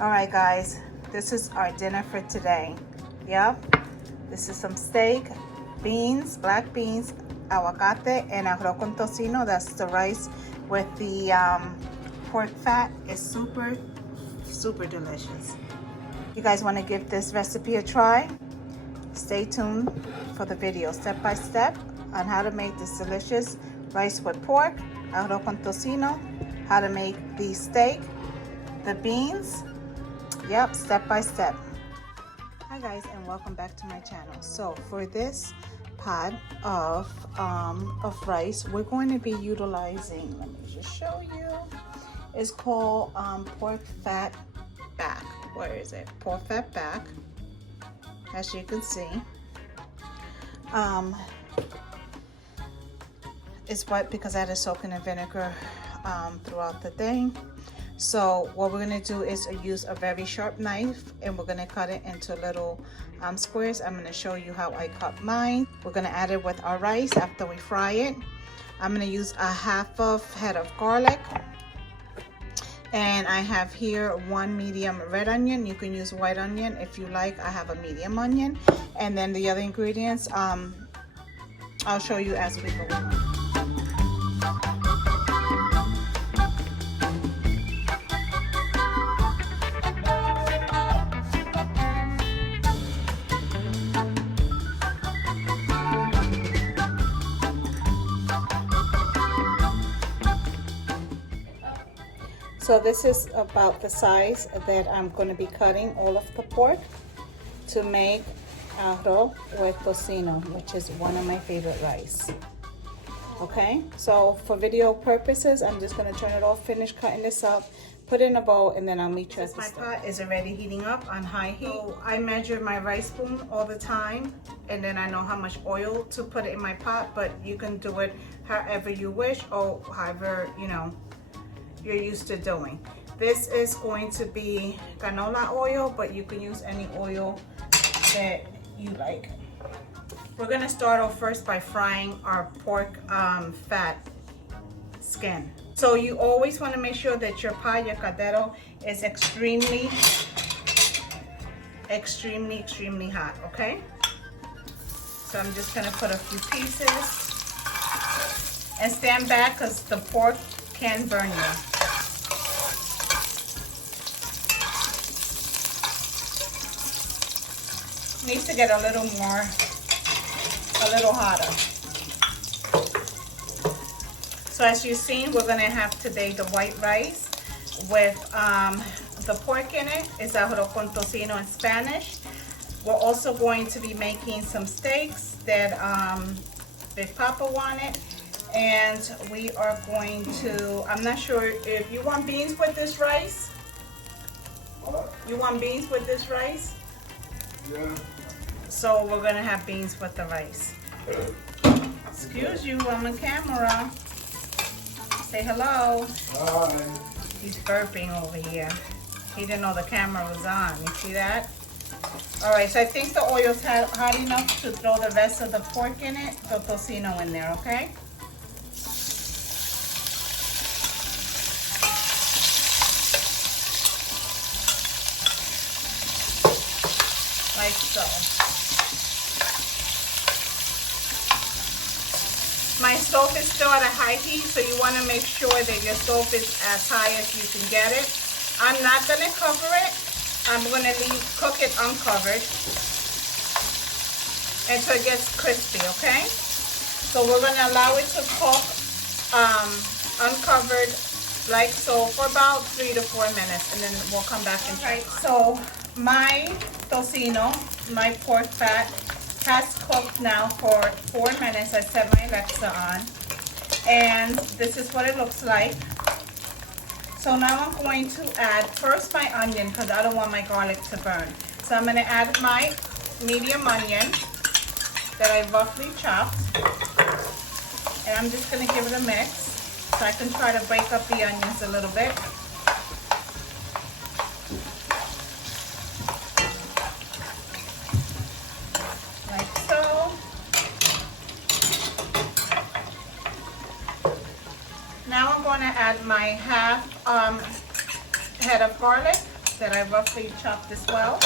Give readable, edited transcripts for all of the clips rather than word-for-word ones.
All right, guys, this is our dinner for today. Yep, this is some steak, beans, black beans, aguacate, and arroz con tocino. That's the rice with the pork fat. It's super, super delicious. You guys want to give this recipe a try? Stay tuned for the video step by step on how to make this delicious rice with pork, arroz con tocino, how to make the steak, the beans. Yep, step by step. Hi guys, and welcome back to my channel. So for this pot of rice, we're going to be utilizing, let me just show you, it's called pork fat back. Where is it? Pork fat back, as you can see. It's wet because I had to soak in the vinegar throughout the day. So what we're gonna do is use a very sharp knife, and we're gonna cut it into little squares. I'm gonna show you how I cut mine. We're gonna add it with our rice after we fry it. I'm gonna use a half of head of garlic, and I have here 1 medium red onion. You can use white onion if you like. I have a medium onion, and then the other ingredients I'll show you as we go along. So this is about the size that I'm going to be cutting all of the pork to make arroz with tocino, which is one of my favorite rice. Okay, so for video purposes, I'm just going to turn it off, finish cutting this up, put it in a bowl, and then I'll meet you at the stove. My pot is already heating up on high heat. So I measure my rice spoon all the time, and then I know how much oil to put it in my pot, but you can do it however you wish, or however, you know, you're used to doing. This is going to be canola oil, but you can use any oil that you like. We're gonna start off first by frying our pork fat skin. So you always want to make sure that your pot, your caldero, is extremely hot, okay? So I'm just gonna put a few pieces, and stand back because the pork can burn you. Needs to get a little hotter. So as you've seen, we're gonna have today the white rice with the pork in it. It's arroz con tocino in Spanish. We're also going to be making some steaks that Big Papa wanted. And we are going to, I'm not sure if you want beans with this rice. You want beans with this rice? Yeah. So we're gonna have beans with the rice. Excuse you, I'm on camera. Say hello. Hi. He's burping over here. He didn't know the camera was on. You see that? All right, so I think the oil's hot enough to throw the rest of the pork in it, the tocino in there, okay? Like so. My stove is still at a high heat, so you want to make sure that your stove is as high as you can get it. I'm not going to cover it. I'm going to cook it uncovered until it gets crispy, okay? So we're going to allow it to cook uncovered like so for about 3 to 4 minutes, and then we'll come back and check. So my tocino, my pork fat, has cooked now for 4 minutes. I set my Alexa on, and this is what it looks like. So now I'm going to add first my onion because I don't want my garlic to burn. So I'm going to add my medium onion that I roughly chopped, and I'm just going to give it a mix so I can try to break up the onions a little bit. Now I'm going to add my half head of garlic. that I roughly chopped as well.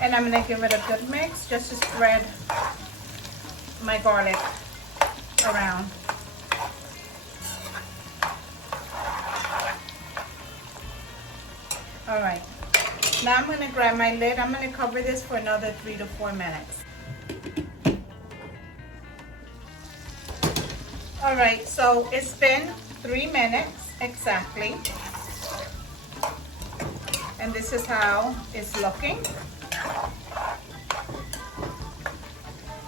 And I'm gonna give it a good mix just to spread my garlic around. All right, now I'm gonna grab my lid. I'm gonna cover this for another 3 to 4 minutes. All right, so it's been 3 minutes exactly. And this is how it's looking.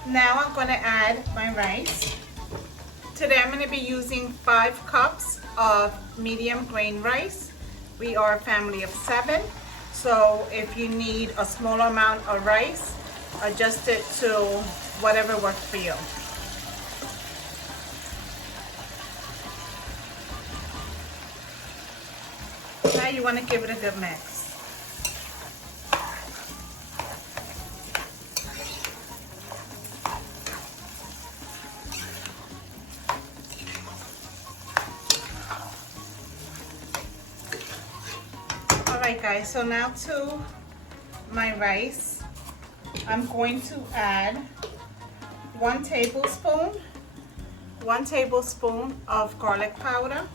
Now I'm gonna add my rice. Today I'm gonna be using 5 cups of medium grain rice. We are a family of 7. So if you need a smaller amount of rice, adjust it to whatever works for you. Now you want to give it a good mix. Alright guys, so now to my rice, I'm going to add 1 tablespoon of garlic powder.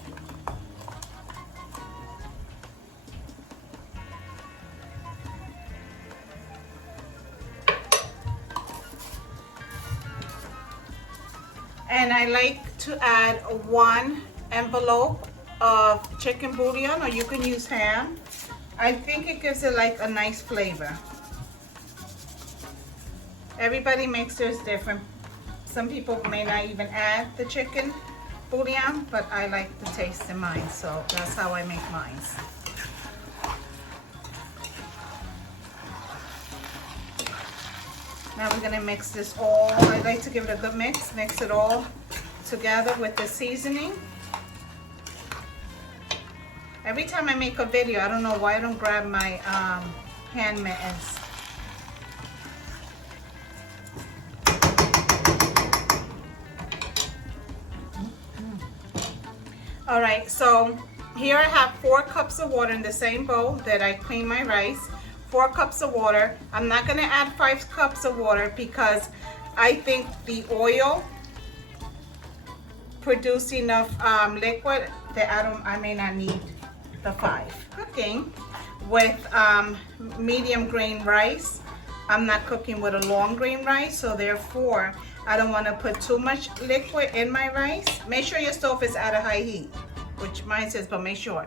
And I like to add 1 envelope of chicken bouillon, or you can use ham. I think it gives it like a nice flavor. Everybody makes theirs different. Some people may not even add the chicken bouillon, but I like the taste in mine, so that's how I make mine. Now we're gonna mix this all. I like to give it a good mix it all together with the seasoning. Every time I make a video, I don't know why I don't grab my hand mittens. All right, so here I have 4 cups of water in the same bowl that I cleaned my rice. 4 cups of water. I'm not gonna add 5 cups of water because I think the oil produce enough liquid that I may not need the 5. Cooking with medium grain rice. I'm not cooking with a long grain rice, so therefore I don't want to put too much liquid in my rice. Make sure your stove is at a high heat, which mine says, but make sure.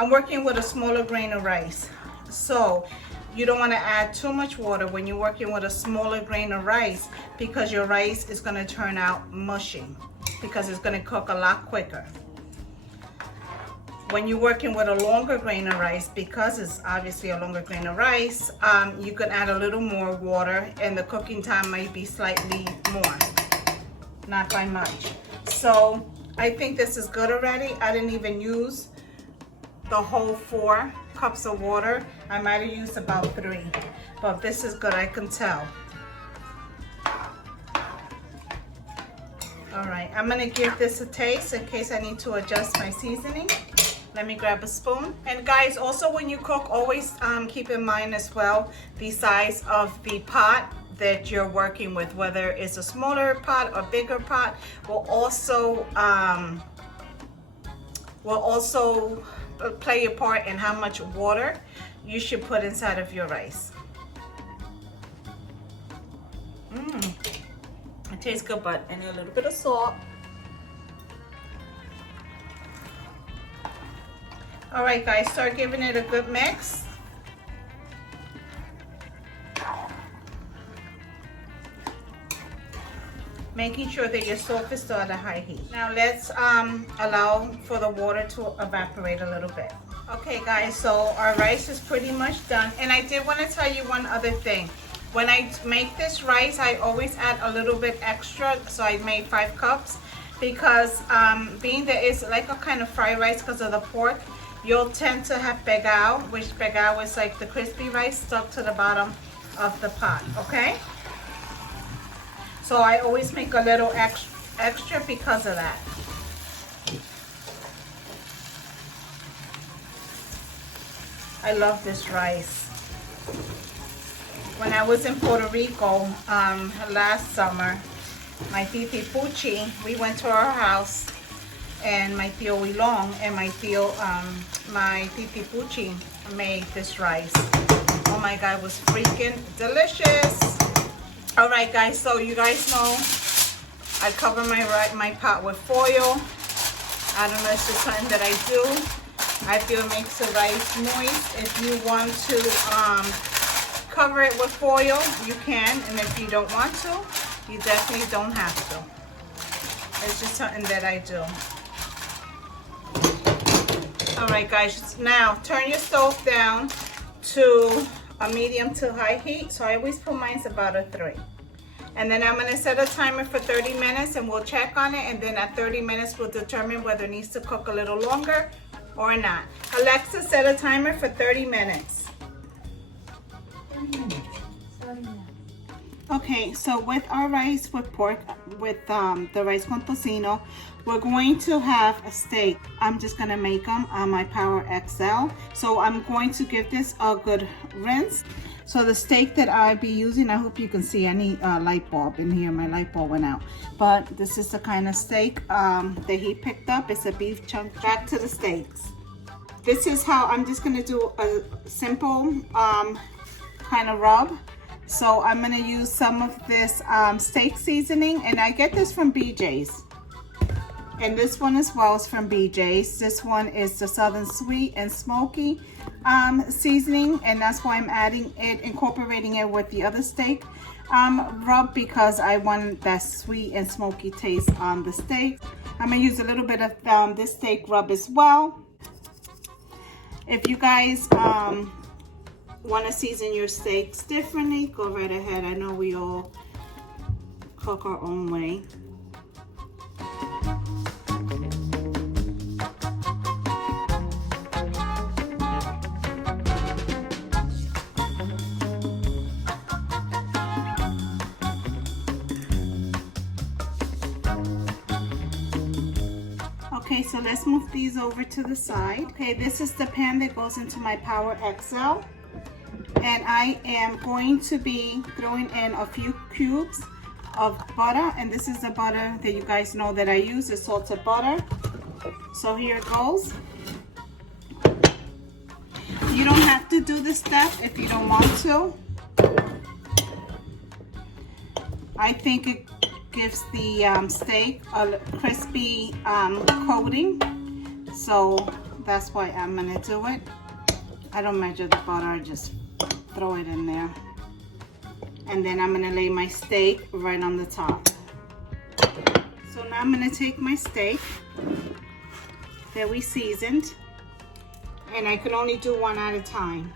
I'm working with a smaller grain of rice, so you don't want to add too much water when you're working with a smaller grain of rice, because your rice is going to turn out mushy because it's going to cook a lot quicker. When you're working with a longer grain of rice, because it's obviously a longer grain of rice, you can add a little more water and the cooking time might be slightly more, not by much. So I think this is good already. I didn't even use the whole 4 cups of water. I might have used about 3, but this is good, I can tell. All right, I'm gonna give this a taste in case I need to adjust my seasoning. Let me grab a spoon. And guys, also when you cook, always keep in mind as well the size of the pot that you're working with, whether it's a smaller pot or bigger pot, will also play a part in how much water you should put inside of your rice. It tastes good, but I need a little bit of salt. All right guys, start giving it a good mix. Making sure that your stove is still at a high heat. Now let's allow for the water to evaporate a little bit. Okay guys, so our rice is pretty much done. And I did want to tell you one other thing. When I make this rice, I always add a little bit extra. So I made 5 cups because being that it's like a kind of fried rice because of the pork, you'll tend to have begao, which begao is like the crispy rice stuck to the bottom of the pot, okay? So I always make a little extra because of that. I love this rice. When I was in Puerto Rico last summer, my titi Puchi, we went to her house, and my tío Wilong and my titi Puchi made this rice. Oh my God, it was freaking delicious. All right, guys, so you guys know I cover my pot with foil. I don't know, it's just something that I do. I feel it makes the rice moist. If you want to cover it with foil, you can, and if you don't want to, you definitely don't have to. It's just something that I do. All right, guys, now turn your stove down to a medium to high heat. So I always put mine about a 3. And then I'm gonna set a timer for 30 minutes and we'll check on it. And then at 30 minutes, we'll determine whether it needs to cook a little longer or not. Alexa, set a timer for 30 minutes. 30 minutes. Okay, so with our rice with pork, with the rice con tocino, we're going to have a steak. I'm just gonna make them on my Power XL. So I'm going to give this a good rinse. So the steak that I'll be using, I hope you can see, I need a light bulb in here. My light bulb went out. But this is the kind of steak that he picked up. It's a beef chunk. Back to the steaks. This is how I'm just gonna do a simple kind of rub. So I'm gonna use some of this steak seasoning, and I get this from BJ's. And this one as well is from BJ's. This one is the Southern Sweet and Smoky seasoning, and that's why I'm adding it, incorporating it with the other steak rub, because I want that sweet and smoky taste on the steak. I'm gonna use a little bit of this steak rub as well. If you guys want to season your steaks differently, go right ahead. I know we all cook our own way. Okay, so let's move these over to the side. Okay, this is the pan that goes into my Power XL. And I am going to be throwing in a few cubes of butter. And this is the butter that you guys know that I use, is salted butter. So here it goes. You don't have to do this step if you don't want to. I think it gives the steak a crispy coating. So that's why I'm gonna do it. I don't measure the butter, I just throw it in there. And then I'm gonna lay my steak right on the top. So now I'm gonna take my steak that we seasoned, and I can only do one at a time.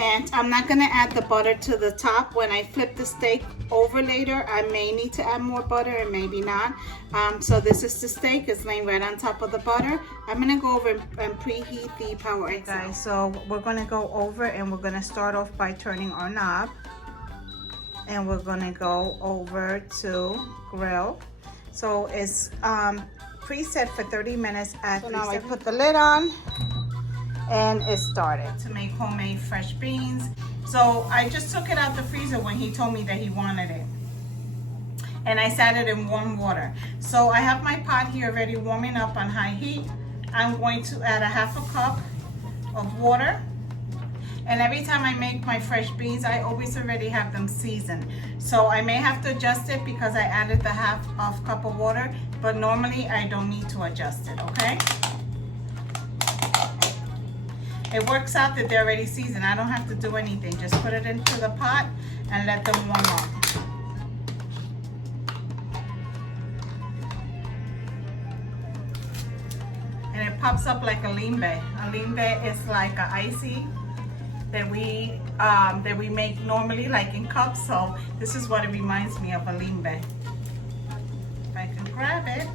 And I'm not gonna add the butter to the top. When I flip the steak over later, I may need to add more butter and maybe not. So this is the steak, it's laying right on top of the butter. I'm gonna go over and preheat the Power XL. Guys, so we're gonna go over and we're gonna start off by turning our knob. And we're gonna go over to grill. So it's preset for 30 minutes at so now I put the lid on. And it started to make homemade fresh beans. So I just took it out the freezer when he told me that he wanted it. And I sat it in warm water. So I have my pot here already warming up on high heat. I'm going to add a half a cup of water. And every time I make my fresh beans, I always already have them seasoned. So I may have to adjust it because I added the half of cup of water, but normally I don't need to adjust it, okay? It works out that they're already seasoned. I don't have to do anything. Just put it into the pot and let them warm up. And it pops up like a limbe. A limbe is like an icy that we make normally, like in cups. So this is what it reminds me of, a limbe. If I can grab it.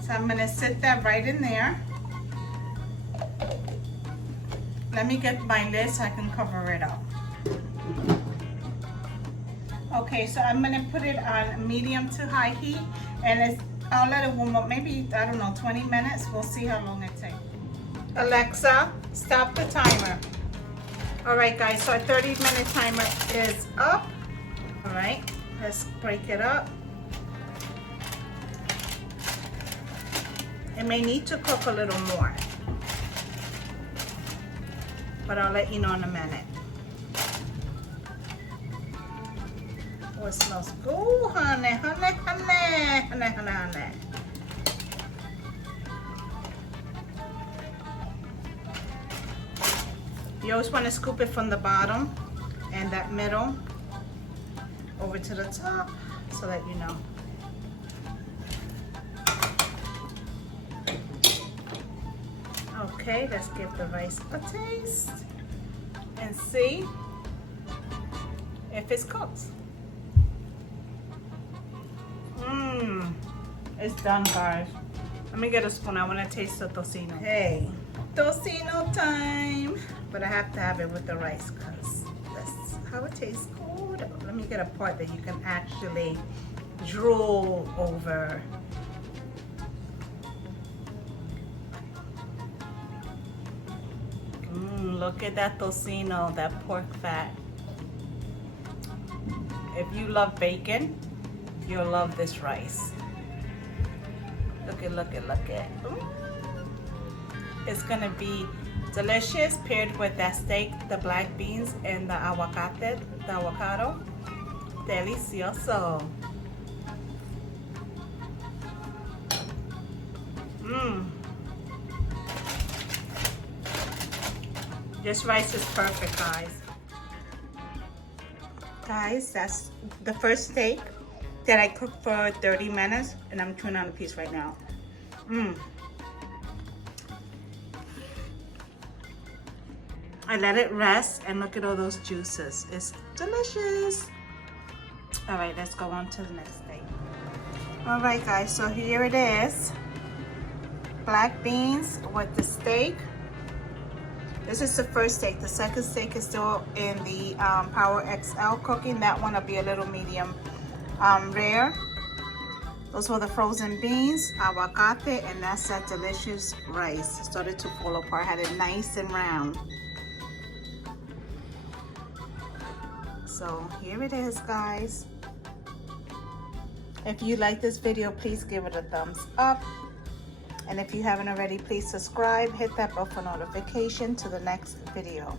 So I'm gonna sit that right in there. Let me get my lid so I can cover it up. Okay, so I'm gonna put it on medium to high heat, and I'll let it warm up, maybe, I don't know, 20 minutes. We'll see how long it takes. Alexa, stop the timer. All right, guys, so our 30-minute timer is up. All right, let's break it up. It may need to cook a little more, but I'll let you know in a minute. Oh, it smells good, honey, honey, honey, honey, honey, honey. You always want to scoop it from the bottom and that middle over to the top so that you know. Okay, let's give the rice a taste and see if it's cooked. It's done, guys. Let me get a spoon. I want to taste the tocino. Hey, tocino time. But I have to have it with the rice because that's how it tastes good. Let me get a part that you can actually drool over. Look at that tocino, that pork fat. If you love bacon, you'll love this rice. Look at, look at, look at. It's gonna be delicious paired with that steak, the black beans, and the aguacate, the avocado. Delicioso. This rice is perfect, guys. Guys, that's the first steak that I cooked for 30 minutes, and I'm chewing on a piece right now. I let it rest, and look at all those juices. It's delicious. All right, let's go on to the next steak. All right, guys, so here it is. Black beans with the steak. This is the first steak. The second steak is still in the Power XL cooking. That one will be a little medium rare. Those were the frozen beans, aguacate, and that's that delicious rice. It started to fall apart, had it nice and round. So here it is, guys. If you like this video, please give it a thumbs up. And if you haven't already, please subscribe, hit that bell for notification to the next video.